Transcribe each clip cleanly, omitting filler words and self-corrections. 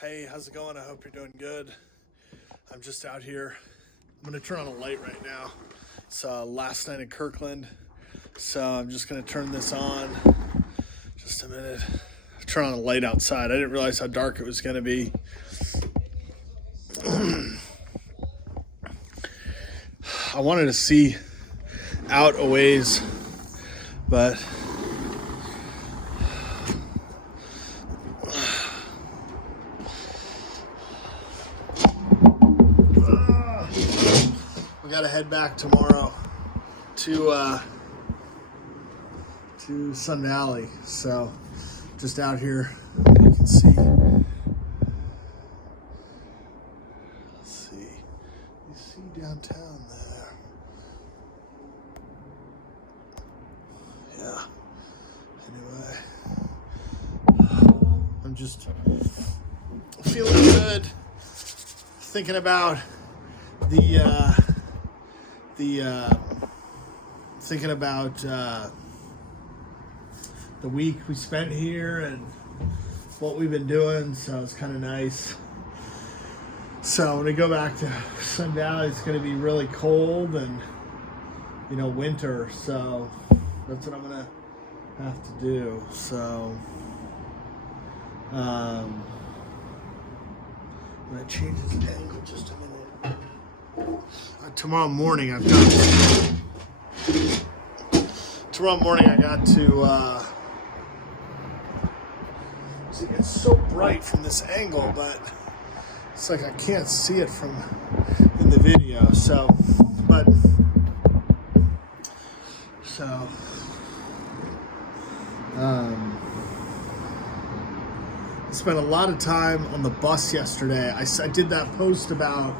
Hey, how's it going? I hope you're doing good. I'm just out here. I'm going to turn on a light right now. It's last night in Kirkland, so I'm just going to turn this on. Just a minute. Turn on a light outside. I didn't realize how dark it was going to be. I wanted to see out a ways, but we got to head back tomorrow to Sun Valley. So just out here, you can see. Let's see. You see downtown there. Yeah. Anyway, I'm just feeling good. Thinking about thinking about the week we spent here and what we've been doing, so it's kind of nice. So when we go back to Sun Valley, it's going to be really cold and winter, so that's what I'm going to have to do. So I'm going to change the angle just a minute. Tomorrow morning I got to see, it's so bright from this angle, but it's like I can't see it from in the video. So I spent a lot of time on the bus yesterday. I did that post about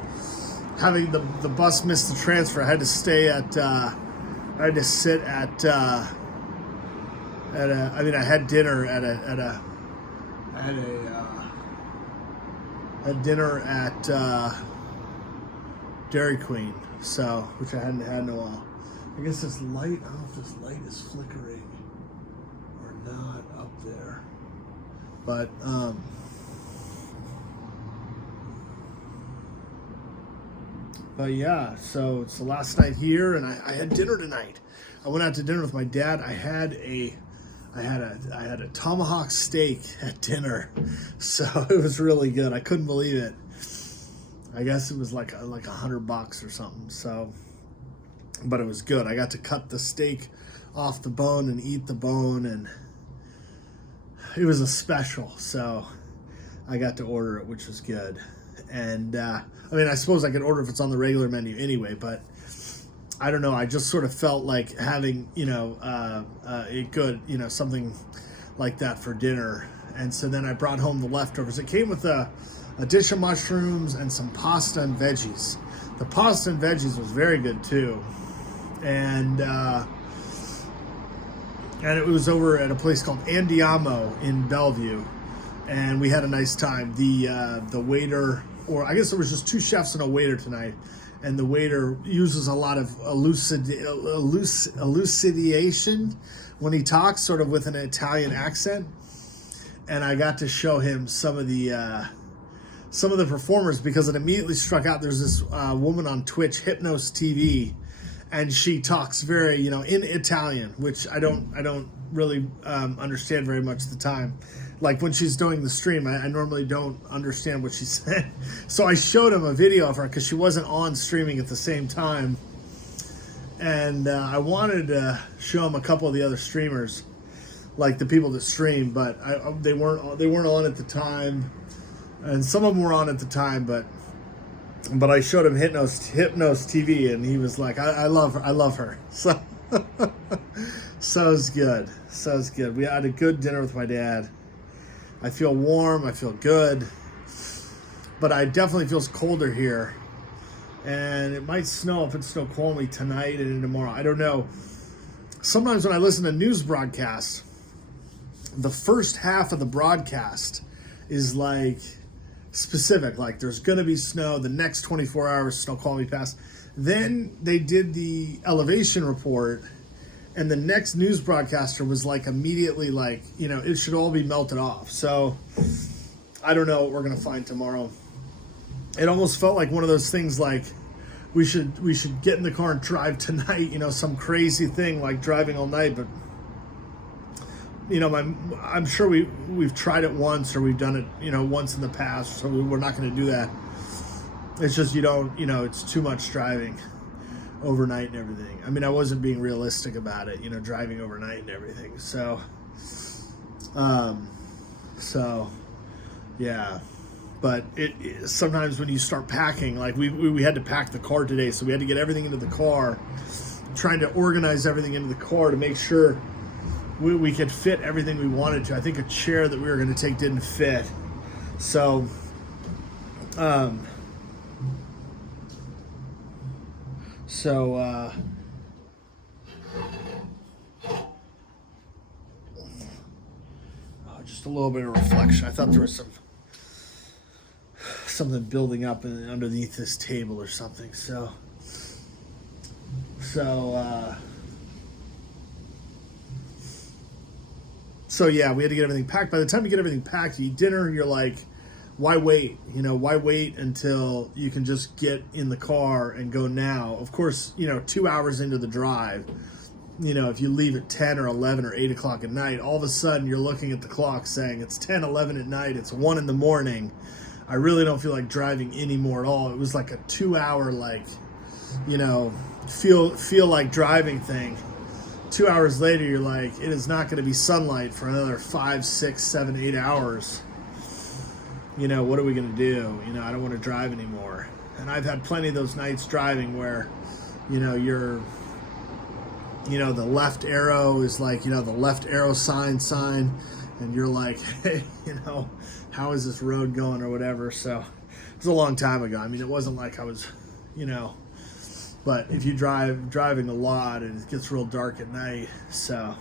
having the bus miss the transfer. I had to stay at I had dinner at dinner at Dairy Queen, so which I hadn't had in a while. I guess this light, I don't know if this light is flickering or not up there, but yeah, so it's the last night here, and I had dinner tonight. I went out to dinner with my dad. I had a tomahawk steak at dinner, so it was really good. I couldn't believe it. I guess it was like $100 or something. So, but it was good. I got to cut the steak off the bone and eat the bone, and it was a special. So I got to order it, which was good. And I suppose I could order if it's on the regular menu anyway, but I don't know. I just sort of felt like having, something like that for dinner. And so then I brought home the leftovers. It came with a dish of mushrooms and some pasta and veggies. The pasta and veggies was very good too. And it was over at a place called Andiamo in Bellevue. And we had a nice time. The waiter, or I guess there was just two chefs and a waiter tonight, and the waiter uses a lot of elucidation when he talks, sort of with an Italian accent. And I got to show him some of the performers, because it immediately struck out. There's this woman on Twitch, Hypnos TV, and she talks very, in Italian, which I don't really understand very much at the time. Like when she's doing the stream, I normally don't understand what she said. So I showed him a video of her because she wasn't on streaming at the same time. And I wanted to show him a couple of the other streamers, like the people that stream, but they weren't on at the time. And some of them were on at the time, but I showed him Hypnos TV, and he was like, I love her. So so it's good. We had a good dinner with my dad. I feel warm, I feel good, but I definitely feels colder here. And it might snow if it's Snoqualmie tonight and tomorrow. I don't know. Sometimes when I listen to news broadcasts, the first half of the broadcast is like specific, like there's going to be snow the next 24 hours, Snoqualmie Pass. Then they did the elevation report, and the next news broadcaster was like immediately like, it should all be melted off. So I don't know what we're gonna find tomorrow. It almost felt like one of those things like we should get in the car and drive tonight, some crazy thing like driving all night. But I'm sure we've tried it once, or we've done it once in the past, so we're not going to do that. It's just it's too much driving overnight and everything. I mean, I wasn't being realistic about it, driving overnight and everything. So yeah. But it sometimes when you start packing, like we had to pack the car today, so we had to get everything into the car, trying to organize everything into the car to make sure we could fit everything we wanted to. I think a chair that we were going to take didn't fit, so I'll just a little bit of reflection. I thought there was something building up underneath this table or something. So yeah, we had to get everything packed. By the time you get everything packed, you eat dinner, you're like, why wait? Why wait until you can just get in the car and go now? Of course, 2 hours into the drive, if you leave at 10 or 11 or 8 o'clock at night, all of a sudden you're looking at the clock saying it's 10, 11 at night, it's 1 in the morning. I really don't feel like driving anymore at all. It was like a 2 hour, feel like driving thing. 2 hours later, you're like, it is not going to be sunlight for another 5, 6, 7, 8 hours. What are we going to do? I don't want to drive anymore. And I've had plenty of those nights driving where, you're, the left arrow is like, the left arrow sign, and you're like, hey, how is this road going or whatever. So it was a long time ago. I mean, it wasn't like I was, but if you driving a lot and it gets real dark at night, so.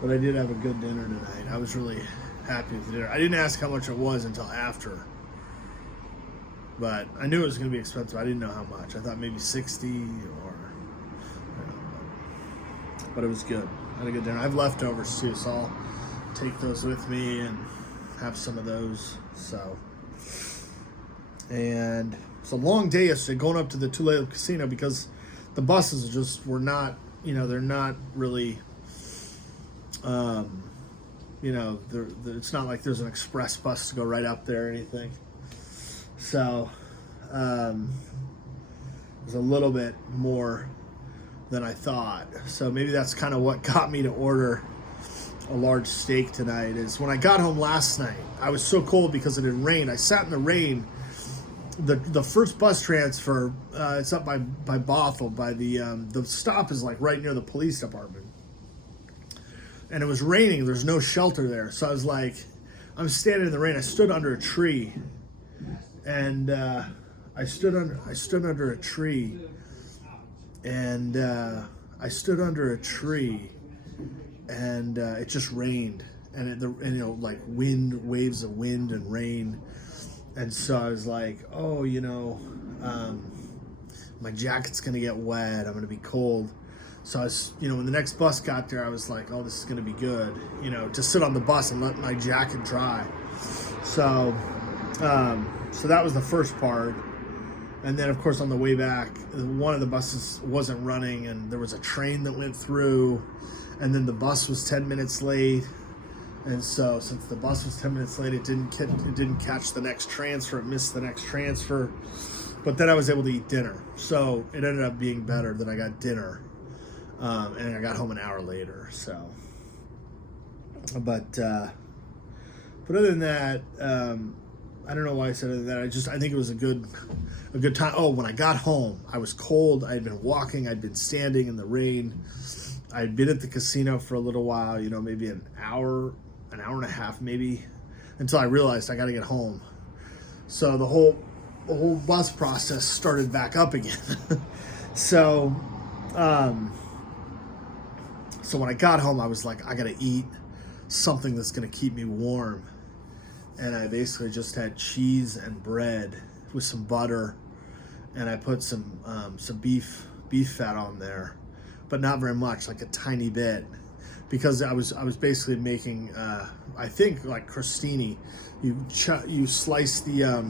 But I did have a good dinner tonight. I was really happy with the dinner. I didn't ask how much it was until after. But I knew it was going to be expensive. I didn't know how much. I thought maybe 60 or, I don't know. But it was good. I had a good dinner. I have leftovers too, so I'll take those with me and have some of those. And it's a long day yesterday going up to the Tulare Casino because the buses just were not, they're not really, it's not like there's an express bus to go right up there or anything. So it was a little bit more than I thought. So maybe that's kind of what got me to order a large steak tonight. Is when I got home last night, I was so cold because it had rained. I sat in the rain. The first bus transfer, it's up by Bothell, by the stop is like right near the police department. And it was raining. There's no shelter there. So I was like, I'm standing in the rain. I stood under a tree. And I stood under a tree, and it just rained, and like waves of wind and rain, and so I was like, oh, my jacket's gonna get wet. I'm gonna be cold. So I was, when the next bus got there, I was like, oh, this is gonna be good, to sit on the bus and let my jacket dry. So that was the first part. And then, of course, on the way back, one of the buses wasn't running, and there was a train that went through, and then the bus was 10 minutes late. And so since the bus was 10 minutes late, it didn't catch the next transfer. It missed the next transfer. But then I was able to eat dinner. So it ended up being better that I got dinner. And I got home an hour later. So, but other than that, I don't know why I said other than that. I think it was a good time. Oh, when I got home, I was cold. I had been walking. I'd been standing in the rain. I'd been at the casino for a little while, maybe an hour and a half, maybe, until I realized I got to get home. So the whole bus process started back up again. So when I got home, I was like, I got to eat something that's going to keep me warm. And I basically just had cheese and bread with some butter, and I put some beef beef fat on there, but not very much, like a tiny bit, because I was basically making I think like crostini. You slice the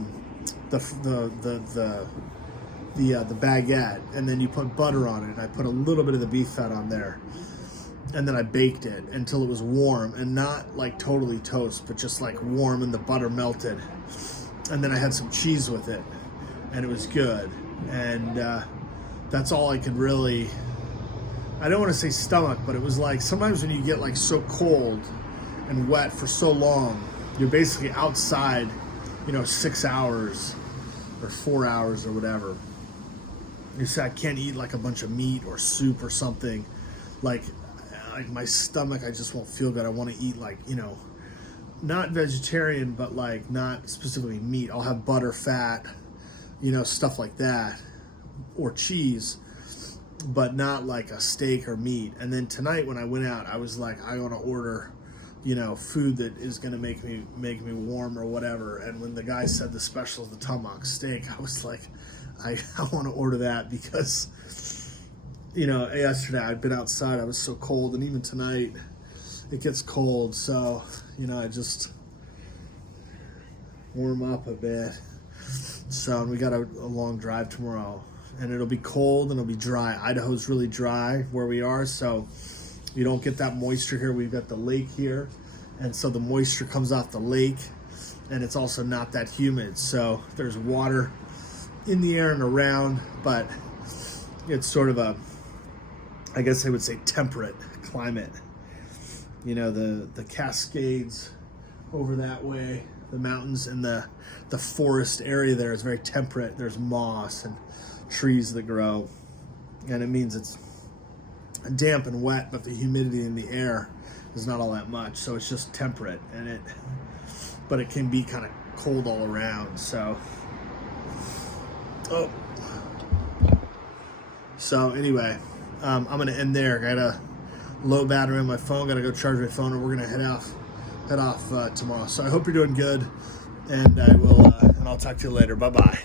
baguette, and then you put butter on it. And I put a little bit of the beef fat on there, and then I baked it until it was warm, and not like totally toast, but just like warm, and the butter melted. And then I had some cheese with it, and it was good. And that's all I could really, I don't want to say stomach, but it was like sometimes when you get like so cold and wet for so long, you're basically outside, 6 hours or 4 hours or whatever. You say I can't eat like a bunch of meat or soup or something. Like my stomach, I just won't feel good. I want to eat like, not vegetarian, but like not specifically meat. I'll have butter, fat, stuff like that, or cheese, but not like a steak or meat. And then tonight when I went out, I was like, I want to order, food that is going to make me warm or whatever. And when the guy said the special is the tomahawk steak, I was like, I want to order that because, yesterday I'd been outside, I was so cold, and even tonight it gets cold. So, I just warm up a bit. So we got a long drive tomorrow, and it'll be cold and it'll be dry. Idaho's really dry where we are, so you don't get that moisture here. We've got the lake here, and so the moisture comes off the lake, and it's also not that humid. So there's water in the air and around, but it's sort of a, I guess I would say, temperate climate. The Cascades over that way, the mountains and the forest area there is very temperate. There's moss and trees that grow, and it means it's damp and wet, but the humidity in the air is not all that much, so it's just temperate, but it can be kind of cold all around. So anyway, I'm gonna end there. Got a low battery on my phone, gotta go charge my phone, and we're gonna head off tomorrow. So I hope you're doing good, and I'll talk to you later. Bye bye.